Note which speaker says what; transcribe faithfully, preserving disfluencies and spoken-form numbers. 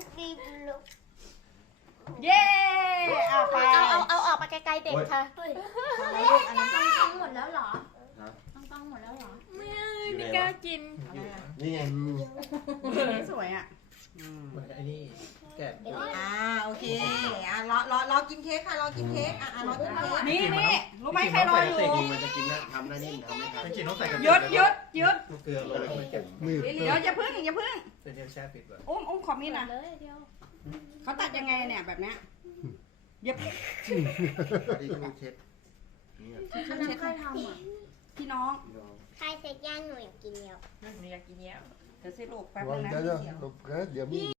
Speaker 1: รีบลุก
Speaker 2: เย้เอาไป
Speaker 1: เอาเอาเอาออกไปไกลๆเด็กค่ะ
Speaker 3: อะไรลูกอันนั้นต้องต้องหมดแล้วเหรอต้องต้องหมดแล้วเหรอ
Speaker 1: ไม่ไม่กล้ากิน
Speaker 4: นี่ไง
Speaker 2: สวยอ่ะ
Speaker 5: เหมือนไอ้นี่แกะ
Speaker 3: อ่าโอเคอ่ะรอรอรอกินเค้กค่ะรอกินเค้กอ่ะอ่ะรอกินเค้ก
Speaker 2: นี่นี่รู้ไหมใครรออยู่
Speaker 4: มันจะกินนะทำได้นี่ทำไม่ทัน
Speaker 5: เป็นจริงต้องใส่กัน
Speaker 2: หยุดหยุดหยุด
Speaker 5: เกลือลงไปเก็บ
Speaker 4: มือ
Speaker 2: เดี๋ยวอย่าพึ่งอย่าพึ่ง
Speaker 5: เป็นเดียวแช่ปิดไว้
Speaker 2: อุ้มอุ้มขอมีดนะ
Speaker 3: เลยเดียว
Speaker 2: เขาตัดยังไงเนี่ยแบบเนี้ยเย็บ
Speaker 4: ที่ต้องเช็ดนี่
Speaker 3: อันนั้นใครทำอ่ะ
Speaker 2: พี่น้อง
Speaker 1: ใครเสร็จย่างหนูอยากกินเนียว
Speaker 2: หนูอยากกินเนี้ยเดี๋ยวสิลูกแป๊บนึ
Speaker 6: Guarda,
Speaker 2: งนะ
Speaker 6: lo prende, amico.